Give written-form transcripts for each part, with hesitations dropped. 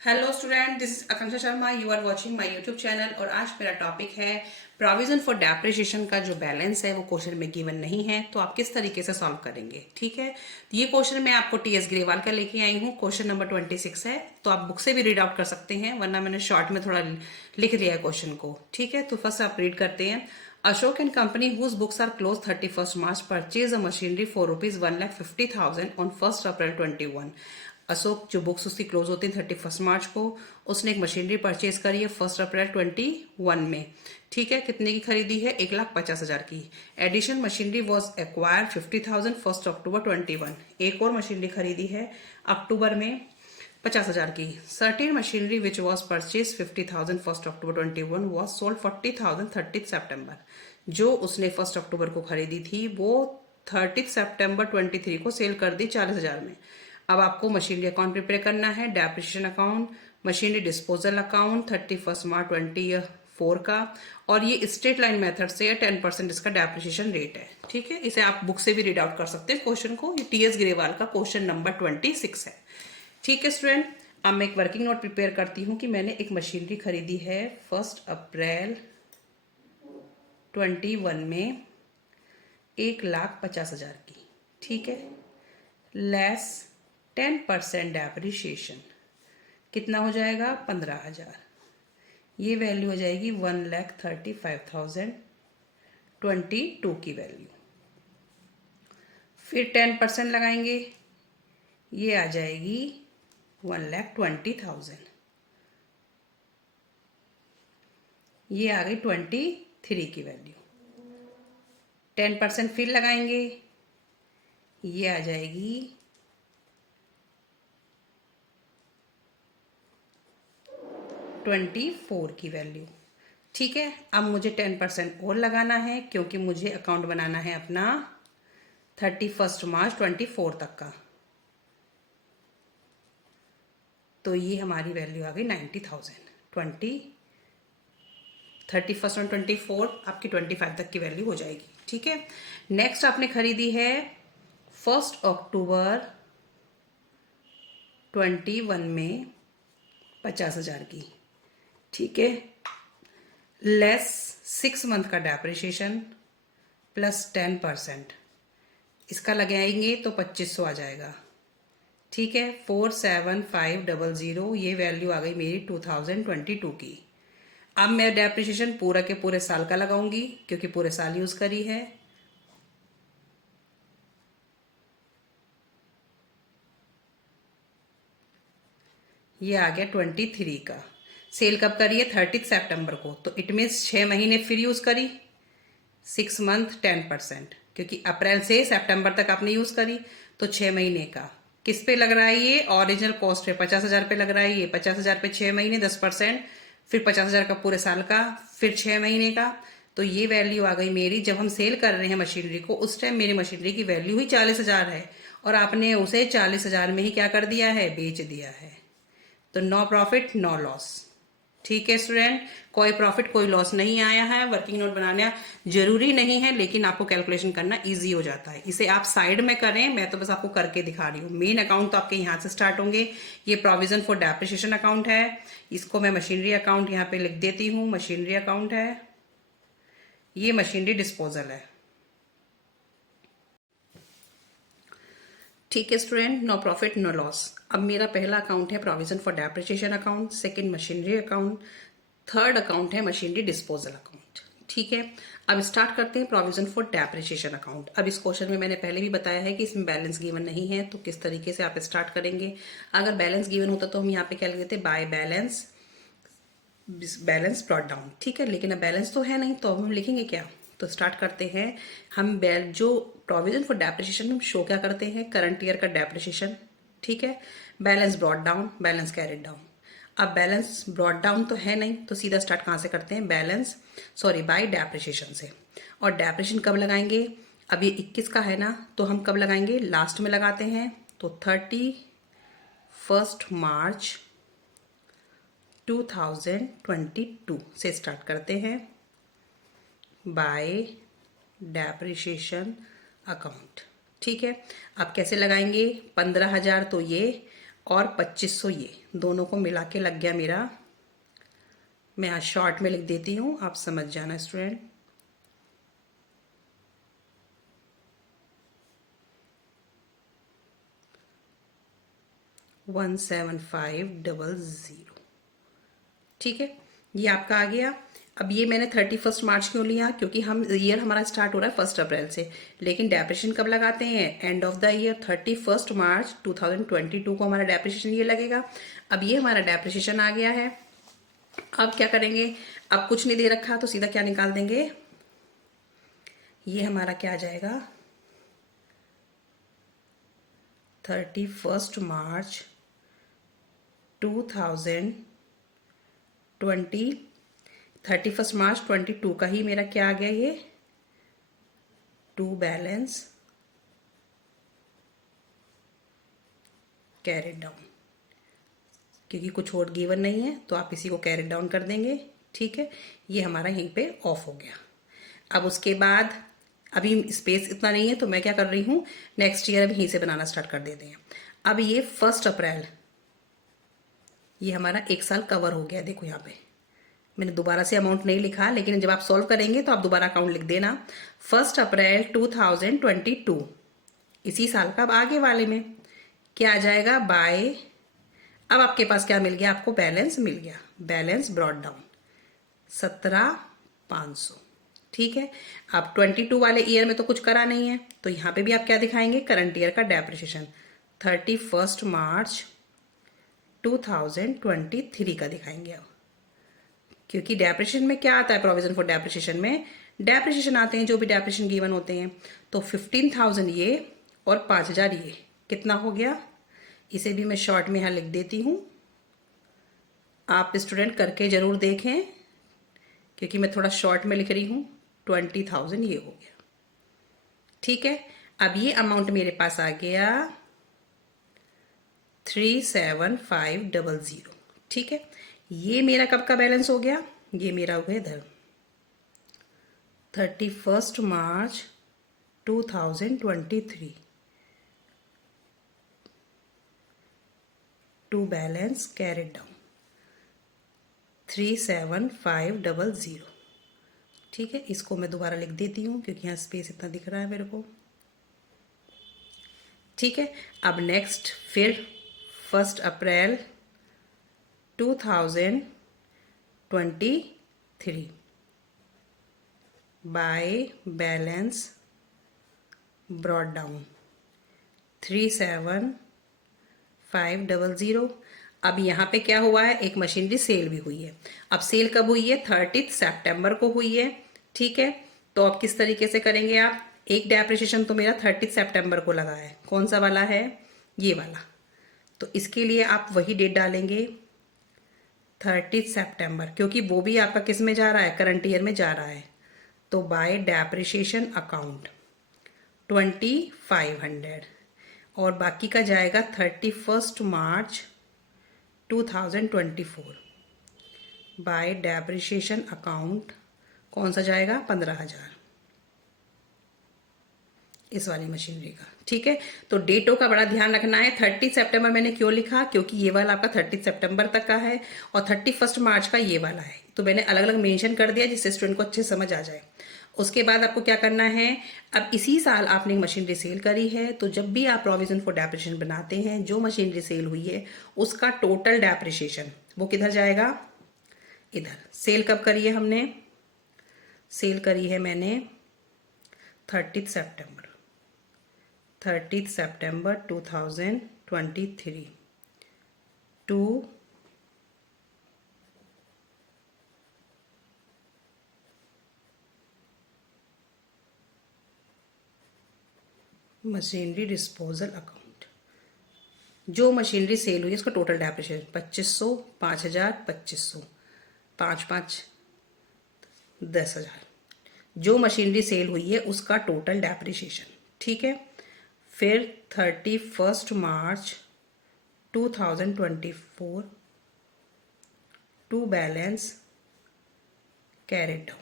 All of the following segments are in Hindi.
Hello student, this is Akanksha Sharma. You are watching my YouTube channel और आज मेरा टॉपिक है प्रोविजन फॉर डेप्रिसिएशन का जो बैलेंस है वो क्वेश्चन में गिवन नहीं है, तो आप किस तरीके से सॉल्व करेंगे। ठीक है, तो ये क्वेश्चन मैं आपको टीएस ग्रेवाल का लेके आई हूँ। क्वेश्चन नंबर 26 है, तो आप बुक से भी रीड आउट कर सकते हैं, वरना मैंने शॉर्ट में थोड़ा लिख लिया है क्वेश्चन को। ठीक है, तो फर्स्ट आप रीड करते हैं। Ashok and company whose books are close 31st March purchase a machinery for ₹1,50,000 on 1st April 21। Ashok जो बुक्स उसकी क्लोज होती है 31st मार्च को, उसने एक मशीनरी परचेज करी है 1 अप्रैल 21 में। ठीक है, कितने की खरीदी है? 1,50,000 की। एडिशन मशीनरी वॉज एक्वायर 50,000 1 अक्टूबर 21। एक और मशीनरी खरीदी है अक्टूबर में 50,000 की। Certain machinery which was purchase 50,000 1 October 21 was sold 40,000 30 सितंबर। जो उसने 1 अक्टूबर को खरीदी थी वो 30 सितंबर 23 को सेल कर दी 40,000 में। अब आपको मशीनरी अकाउंट प्रिपेयर करना है, depreciation account, machinery disposal account 31 मार्च 24 का, और ये स्ट्रेट लाइन मेथड से 10% इसका डेप्रिसिएशन रेट है। ठीक है, इसे आप बुक से भी रीड आउट कर सकते हैं क्वेश्चन को। ये टीएस ग्रेवाल का क्वेश्चन नंबर 26 है। ठीक है स्टूडेंट, अब मैं एक वर्किंग नोट प्रिपेयर करती हूँ कि मैंने एक मशीनरी खरीदी है 1 अप्रैल 21 में 1,50,000 की। ठीक है, लेस 10% डेप्रिसिएशन कितना हो जाएगा? 15,000। ये वैल्यू हो जाएगी 1,35,022 की वैल्यू। फिर 10% लगाएंगे, ये आ जाएगी 1,20,000। ये आ गई 23 की वैल्यू। 10% फिर लगाएंगे, ये आ जाएगी 24 की वैल्यू। ठीक है, अब मुझे 10% और लगाना है क्योंकि मुझे अकाउंट बनाना है अपना 31 मार्च 24 तक का। तो ये हमारी वैल्यू आ गई 90,000। 31 और 24 आपकी 25 तक की वैल्यू हो जाएगी। ठीक है, नेक्स्ट आपने खरीदी है 1 अक्टूबर 21 में 50,000 की। ठीक है, लेस 6 मंथ का डेप्रिसिएशन प्लस 10%, इसका लगाएंगे तो 2,500 आ जाएगा। ठीक है, 47500, ये वैल्यू आ गई मेरी 2022 की। अब मैं डेप्रिसिएशन पूरा के पूरे साल का लगाऊंगी क्योंकि पूरे साल यूज करी है। ये आ गया 23 का। सेल कब करी है? 30 सितंबर को, तो इट मीन्स 6 महीने फिर यूज करी, 6 मंथ 10%, क्योंकि अप्रैल से सितंबर तक आपने यूज करी, तो 6 महीने का। किस पे लग रहा है? ये ओरिजिनल कॉस्ट पे 50,000 पे लग रहा है। ये 50,000 पे 6 महीने 10%, फिर 50,000 का पूरे साल का, फिर 6 महीने का। तो ये वैल्यू आ गई मेरी। जब हम सेल कर रहे हैं मशीनरी को, उस टाइम मेरी मशीनरी की वैल्यू ही 40,000 है, और आपने उसे 40,000 में ही क्या कर दिया है? बेच दिया है। तो नो प्रॉफिट नो लॉस। ठीक है स्टूडेंट, कोई प्रॉफिट कोई लॉस नहीं आया है। वर्किंग नोट बनाना जरूरी नहीं है, लेकिन आपको कैलकुलेशन करना इजी हो जाता है। इसे आप साइड में करें, मैं तो बस आपको करके दिखा रही हूँ। मेन अकाउंट तो आपके यहाँ से स्टार्ट होंगे। ये प्रोविजन फॉर डेप्रिसिएशन अकाउंट है, इसको मैं मशीनरी अकाउंट यहाँ पे लिख देती हूँ। मशीनरी अकाउंट है, ये मशीनरी डिस्पोजल है। ठीक है student, no profit no loss. अब मेरा पहला अकाउंट है provision for depreciation account, second machinery account, third account है मशीनरी डिस्पोजल अकाउंट। ठीक है, अब स्टार्ट करते हैं प्रोविजन फॉर डेप्रिसिएशन अकाउंट। अब इस क्वेश्चन में मैंने पहले भी बताया है कि इसमें बैलेंस गिवन नहीं है, तो किस तरीके से आप स्टार्ट करेंगे। अगर बैलेंस गिवन होता तो हम यहाँ पे क्या लिख देते? By balance, balance brought down. ठीक है, लेकिन अब बैलेंस तो है नहीं, तो अब हम लिखेंगे क्या? तो स्टार्ट करते हैं हम। जो प्रोविजन फॉर डेप्रिसिएशन में हम शो क्या करते हैं? करंट ईयर का डेप्रिसिएशन। ठीक है, balance brought down, balance carried down. अब बैलेंस ब्रॉट डाउन तो है नहीं, तो सीधा स्टार्ट कहाँ से करते हैं? बैलेंस बाय डेप्रिसिएशन से। और डेप्रिसिएशन कब लगाएंगे? अब ये 21 का है ना, तो हम कब लगाएंगे? लास्ट में लगाते हैं। तो 31 मार्च 2022 से स्टार्ट करते हैं बाय डेप्रिसिएशन अकाउंट। ठीक है, अब कैसे लगाएंगे? 15,000 तो ये, और 2500 ये दोनों को मिला के लग गया मेरा, मैं यहाँ शॉर्ट में लिख देती हूँ, आप समझ जाना स्टूडेंट, 17500। ठीक है, ये आपका आ गया। अब ये मैंने 31 मार्च क्यों लिया, क्योंकि हम ईयर हमारा स्टार्ट हो रहा है 1 अप्रैल से, लेकिन डेप्रिसिएशन कब लगाते हैं, एंड ऑफ द ईयर 31 मार्च 2022 को हमारा डेप्रिसिएशन ये लगेगा। अब ये हमारा डेप्रिसिएशन आ गया है। अब क्या करेंगे, अब कुछ नहीं दे रखा तो सीधा क्या निकाल देंगे, ये हमारा क्या आ जाएगा, 31 मार्च 2020, 31 मार्च 22 का ही मेरा क्या आ गया, ये टू बैलेंस कैरेट डाउन, क्योंकि कुछ और गिवन नहीं है तो आप इसी को कैरेट डाउन कर देंगे। ठीक है, ये हमारा यहीं पे ऑफ हो गया। अब उसके बाद अभी स्पेस इतना नहीं है तो मैं क्या कर रही हूँ, नेक्स्ट ईयर अभी यहीं से बनाना स्टार्ट कर देते हैं। अब ये 1 अप्रैल, ये हमारा 1 साल कवर हो गया। देखो यहाँ पे मैंने दोबारा से अमाउंट नहीं लिखा, लेकिन जब आप सॉल्व करेंगे तो आप दोबारा अकाउंट लिख देना। 1 अप्रैल 2022, इसी साल का अब आगे वाले में क्या आ जाएगा, बाय, अब आपके पास क्या मिल गया, आपको बैलेंस मिल गया, बैलेंस ब्रॉड डाउन 17,500। ठीक है, अब 22 वाले ईयर में तो कुछ करा नहीं है, तो यहाँ पे भी आप क्या दिखाएंगे, करंट ईयर का डेप्रिसिएशन 31 मार्च 2023 का दिखाएंगे। अब क्योंकि डेप्रिसिएशन में क्या आता है, प्रोविजन फॉर डेप्रिसिएशन में डेप्रिसिएशन आते हैं, जो भी डेप्रिसिएशन गिवन होते हैं, तो 15,000 ये और 5,000 ये, कितना हो गया, इसे भी मैं शॉर्ट में यहाँ लिख देती हूँ, आप स्टूडेंट करके जरूर देखें, क्योंकि मैं थोड़ा शॉर्ट में लिख रही हूँ। 20,000 ये हो गया। ठीक है, अब ये अमाउंट मेरे पास आ गया 37500। ठीक है, ये मेरा कब का बैलेंस हो गया, ये मेरा हो गया इधर 31 मार्च 2023 टू बैलेंस कैरेट डाउन 37500। ठीक है, इसको मैं दोबारा लिख देती हूँ क्योंकि यहाँ स्पेस इतना दिख रहा है मेरे को। ठीक है, अब नेक्स्ट फिर 1 April 2023 by balance brought down 37500। अब यहाँ पे क्या हुआ है, एक मशीनरी सेल भी हुई है। अब सेल कब हुई है, 30 सितंबर को हुई है। ठीक है, तो अब किस तरीके से करेंगे आप, एक डेप्रिसिएशन तो मेरा 30 सितंबर को लगा है, कौन सा वाला है, ये वाला, तो इसके लिए आप वही डेट डालेंगे 30 सितंबर, क्योंकि वो भी आपका किस में जा रहा है, करंट ईयर में जा रहा है। तो बाय डेप्रिसिएशन अकाउंट 2500, और बाकी का जाएगा 31 मार्च 2024 बाय डेप्रिसिएशन अकाउंट, कौन सा जाएगा, 15,000 इस वाली मशीनरी का। ठीक है, तो डेटों का बड़ा ध्यान रखना है। 30 सितंबर मैंने क्यों लिखा, क्योंकि ये वाला आपका 30 सितंबर तक का है और 31 मार्च का ये वाला है, तो मैंने अलग अलग मेंशन कर दिया जिससे स्टूडेंट को अच्छे समझ आ जाए। उसके बाद आपको क्या करना है, अब इसी साल आपने मशीनरी सेल करी है, तो जब भी आप प्रोविजन फॉर डेप्रिसिएशन बनाते हैं, जो मशीनरी सेल हुई है उसका टोटल डेप्रिसिएशन वो किधर जाएगा, इधर। सेल कब करी है हमने, सेल करी है मैंने 30 सितंबर 2023 टू मशीनरी डिस्पोजल अकाउंट। जो मशीनरी सेल हुई है उसका टोटल डेप्रिसिएशन 2500, 5,000, 2500, 5 10,000, जो मशीनरी सेल हुई है उसका टोटल डेप्रिसिएशन। ठीक है, फिर 31 मार्च 2024 टू बैलेंस कैरेट डाउन।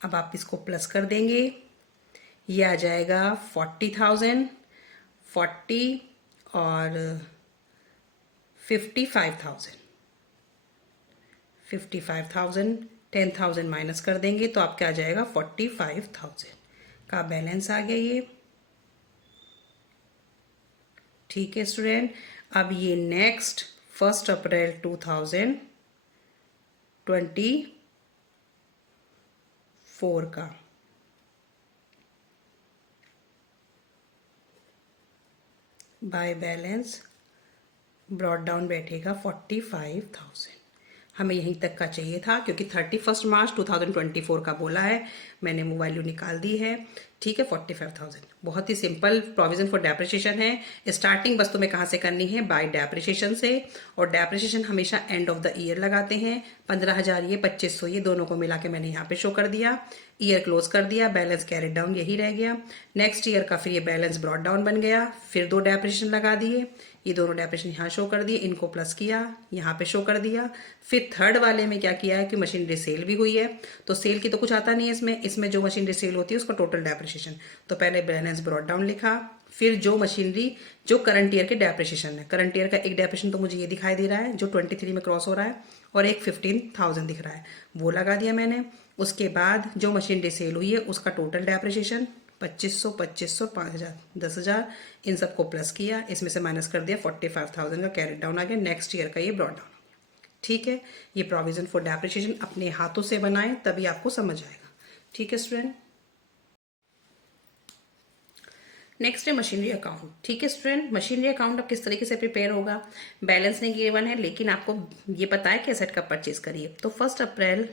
अब आप इसको प्लस कर देंगे, ये आ जाएगा 40,000, 40 और 55,000। 55,000 10,000 माइनस कर देंगे तो आपका आ जाएगा 45,000 का बैलेंस आ गया ये। ठीक है स्टूडेंट, अब ये नेक्स्ट 1 अप्रैल 2024 का बाय बैलेंस ब्रॉड डाउन बैठेगा 45,000। हमें यहीं तक का चाहिए था क्योंकि 31 मार्च 2024 का बोला है, मैंने वो वैल्यू निकाल दी है। ठीक है, 45,000 बहुत ही सिंपल प्रोविजन फॉर डेप्रिसिएशन है। स्टार्टिंग बस तुम्हें कहाँ से करनी है, बाय डेप्रिसिएशन से। और डेप्रिसिएशन हमेशा एंड ऑफ द ईयर लगाते हैं। 15,000 ये 2,500 ये दोनों को मिला के मैंने यहाँ पे शो कर दिया। ईयर क्लोज कर दिया, बैलेंस कैरेड डाउन यही रह गया। नेक्स्ट ईयर का फिर ये बैलेंस ब्रॉड डाउन बन गया, फिर 2 डेप्रिसिएशन लगा दिए, ये दोनों डेप्रिसिएशन यहाँ शो कर दिए, इनको प्लस किया, यहाँ पे शो कर दिया। फिर थर्ड वाले में क्या किया है कि मशीनरी सेल भी हुई है, तो सेल की तो कुछ आता नहीं है इसमें जो मशीनरी सेल होती है उसका टोटल डेप्रिसिएशन। तो पहले बैलेंस ब्रॉड डाउन लिखा, फिर जो मशीनरी जो करंट ईयर के डेप्रिसिएशन है, करंट ईयर का एक डेप्रिसिएशन तो मुझे ये दिखाई दे रहा है जो 23 में क्रॉस हो रहा है, और एक 15,000 दिख रहा है, वो लगा दिया मैंने। उसके बाद जो मशीनरी सेल हुई है उसका टोटल डेप्रिसिएशन 2,500 2,500 5,000 10,000 इन सबको प्लस किया, इसमें से माइनस कर दिया, 45,000 का कैरेट डाउन आ गया। नेक्स्ट ईयर का ये ब्रॉड डाउन। ठीक है, ये प्रोविजन फॉर डेप्रिसिएशन अपने हाथों से बनाएं तभी आपको समझ आएगा। ठीक है स्टूडेंट, नेक्स्ट है मशीनरी अकाउंट। ठीक है स्टूडेंट, मशीनरी अकाउंट अब किस तरीके से प्रिपेयर होगा, बैलेंस नहीं गिवन है लेकिन आपको ये पता है कि एसेट कब परचेज करिए। तो 1 अप्रैल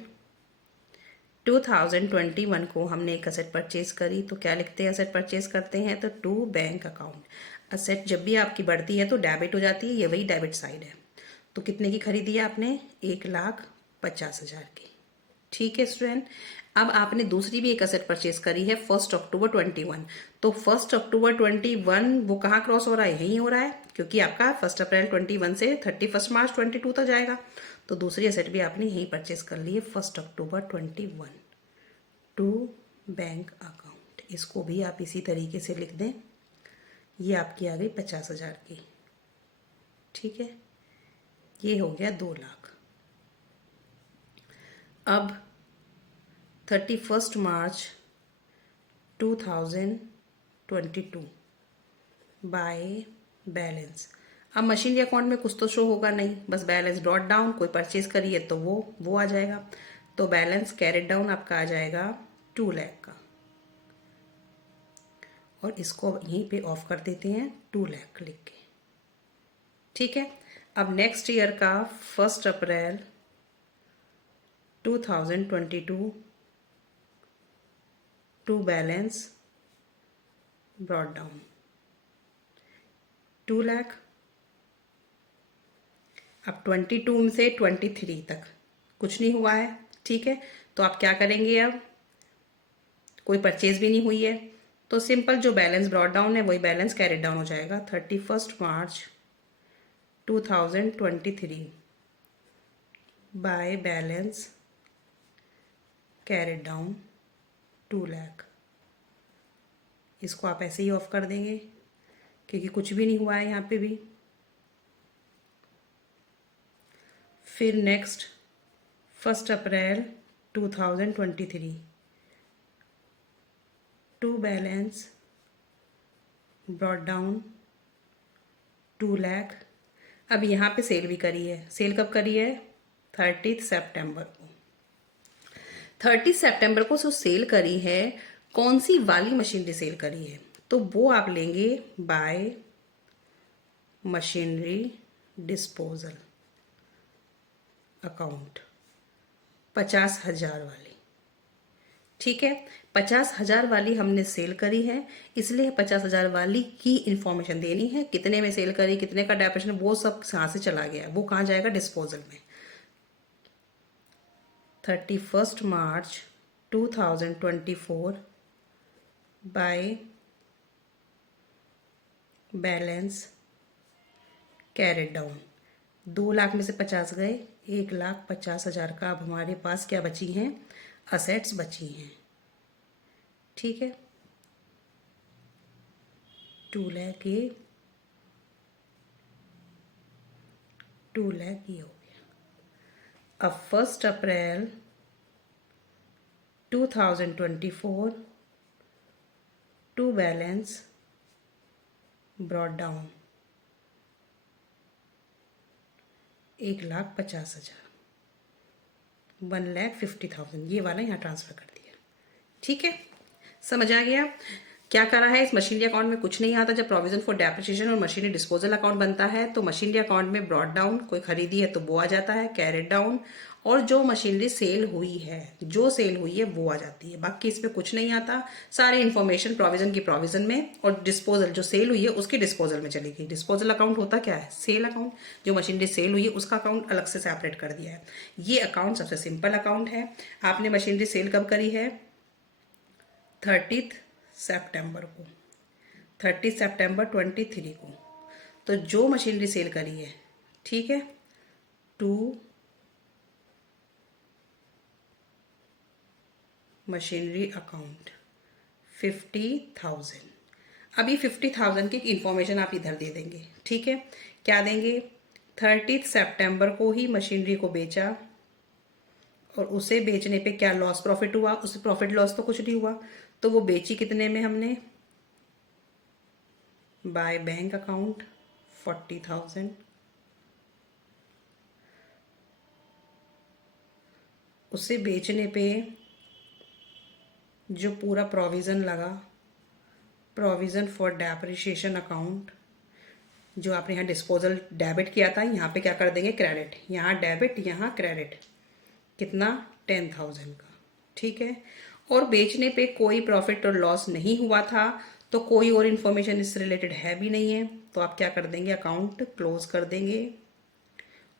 2021 को हमने एक असेट परचेज करी, तो क्या लिखते हैं असेट परचेज करते हैं तो टू बैंक अकाउंट। असेट जब भी आपकी बढ़ती है तो डेबिट हो जाती है, ये वही डेबिट साइड है। तो कितने की खरीदी है आपने, 1,50,000 की। ठीक है स्टूडेंट, अब आपने दूसरी भी एक असेट परचेज करी है 1 अक्टूबर 21। तो 1 अक्टूबर 21 वो कहाँ क्रॉस हो रहा है, यही हो रहा है क्योंकि आपका 1 अप्रैल 21 से 31 मार्च 22 तक जाएगा। तो दूसरी असेट भी आपने यही परचेज कर ली है 1 अक्टूबर 21 टू बैंक अकाउंट। इसको भी आप इसी तरीके से लिख दें, ये आपकी आ गई 50,000 की। ठीक है, ये हो गया 2 लाख। अब 31 मार्च 2022 बाय बैलेंस। अब मशीनरी अकाउंट में कुछ तो शो होगा नहीं, बस बैलेंस ब्रॉड डाउन, कोई परचेज करी है तो वो आ जाएगा। तो बैलेंस कैरेट डाउन आपका आ जाएगा 2 लाख का, और इसको यहीं पे ऑफ कर देते हैं 2 लाख लिख के। ठीक है, अब नेक्स्ट ईयर का 1 April 2022 to balance brought down 2 lakh. अब 22 से 23 तक कुछ नहीं हुआ है। ठीक है, तो आप क्या करेंगे, अब कोई परचेज भी नहीं हुई है तो सिंपल जो बैलेंस ब्रॉड डाउन है वही बैलेंस कैरेट डाउन हो जाएगा। 31 मार्च 2023 by balance carried down 2 lakh. इसको आप ऐसे ही ऑफ कर देंगे क्योंकि कुछ भी नहीं हुआ है यहाँ पे भी। फिर next 1 April 2023 to balance brought down 2 lakh. अब यहाँ पे सेल भी करी है, सेल कब करी है, 30 सितंबर को। 30 सितंबर को जो सेल करी है, कौन सी वाली मशीनरी सेल करी है, तो वो आप लेंगे बाय मशीनरी डिस्पोजल अकाउंट 50,000 वाली। ठीक है, 50,000 वाली हमने सेल करी है, इसलिए 50,000 वाली की इंफॉर्मेशन देनी है, कितने में सेल करी, कितने का डेप्रिसिएशन, वो सब कहाँ से चला गया, वो कहाँ जाएगा, डिस्पोजल में। 31 मार्च 2024 by balance carried down. 2 lakh में से 50 गए, 1,50,000 का अब हमारे पास क्या बची हैं, असेट्स बची हैं। ठीक है, 2 लाख ये 2 लाख ये हो गया। अब 1 अप्रैल 2024 टू बैलेंस ब्रॉट डाउन 1,50,000, 1,50,000 ये वाला यहाँ ट्रांसफ़र कर दिया। ठीक है, समझ आ गया क्या करा है। इस मशीनरी अकाउंट में कुछ नहीं आता। जब प्रोविजन फॉर डेप्रिसिएशन और मशीनरी डिस्पोजल अकाउंट बनता है तो मशीनरी अकाउंट में ब्रॉट डाउन, कोई खरीदी है तो वो आ जाता है, कैरेट डाउन, और जो मशीनरी सेल हुई है, जो सेल हुई है वो आ जाती है। बाकी इसमें कुछ नहीं आता। सारी इन्फॉर्मेशन प्रोविजन की प्रोविजन में, और डिस्पोजल जो सेल हुई है उसके डिस्पोजल में चली गई। डिस्पोजल अकाउंट होता क्या है? Sale account. जो मशीनरी सेल हुई है उसका अकाउंट अलग से सेपरेट कर दिया है। ये अकाउंट सबसे सिंपल अकाउंट है। आपने मशीनरी सेल कब करी है? 30 सितंबर को, 30 सितंबर 23 को। तो जो मशीनरी सेल करी है, ठीक है, टू मशीनरी अकाउंट 50,000। अब ये 50,000 की इंफॉर्मेशन आप इधर दे देंगे। ठीक है, क्या देंगे? 30 सितंबर को ही मशीनरी को बेचा, और उसे बेचने पे क्या लॉस प्रॉफिट हुआ? उसे प्रॉफिट लॉस तो कुछ नहीं हुआ। तो वो बेची कितने में हमने? By bank account 40,000। उसे बेचने पे जो पूरा प्रोविज़न लगा, प्रोविज़न फॉर डेप्रिसिएशन अकाउंट, जो आपने यहाँ डिस्पोजल डेबिट किया था, यहाँ पे क्या कर देंगे? क्रेडिट। यहाँ डेबिट, यहाँ क्रेडिट। कितना? 10,000 का। ठीक है, और बेचने पे कोई प्रॉफिट और लॉस नहीं हुआ था, तो कोई और इन्फॉर्मेशन इससे रिलेटेड है भी नहीं है, तो आप क्या कर देंगे? अकाउंट क्लोज कर देंगे,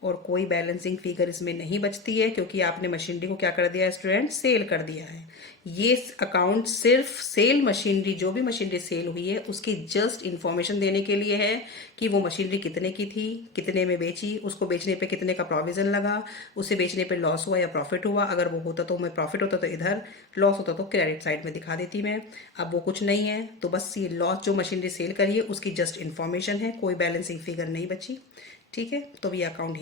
और कोई बैलेंसिंग फिगर इसमें नहीं बचती है, क्योंकि आपने मशीनरी को क्या कर दिया है स्टूडेंट? सेल कर दिया है। ये अकाउंट सिर्फ सेल मशीनरी, जो भी मशीनरी सेल हुई है उसकी जस्ट इंफॉर्मेशन देने के लिए है कि वो मशीनरी कितने की थी, कितने में बेची, उसको बेचने पे कितने का प्रोविजन लगा, उसे बेचने पे लॉस हुआ या प्रॉफिट हुआ। अगर वो होता तो मैं प्रॉफिट होता तो इधर, लॉस होता तो क्रेडिट साइड में दिखा देती मैं। अब वो कुछ नहीं है, तो बस ये लॉस जो मशीनरी सेल करी है उसकी जस्ट इंफॉर्मेशन है, कोई बैलेंसिंग फिगर नहीं बची। ठीक है, तो ये अकाउंट ही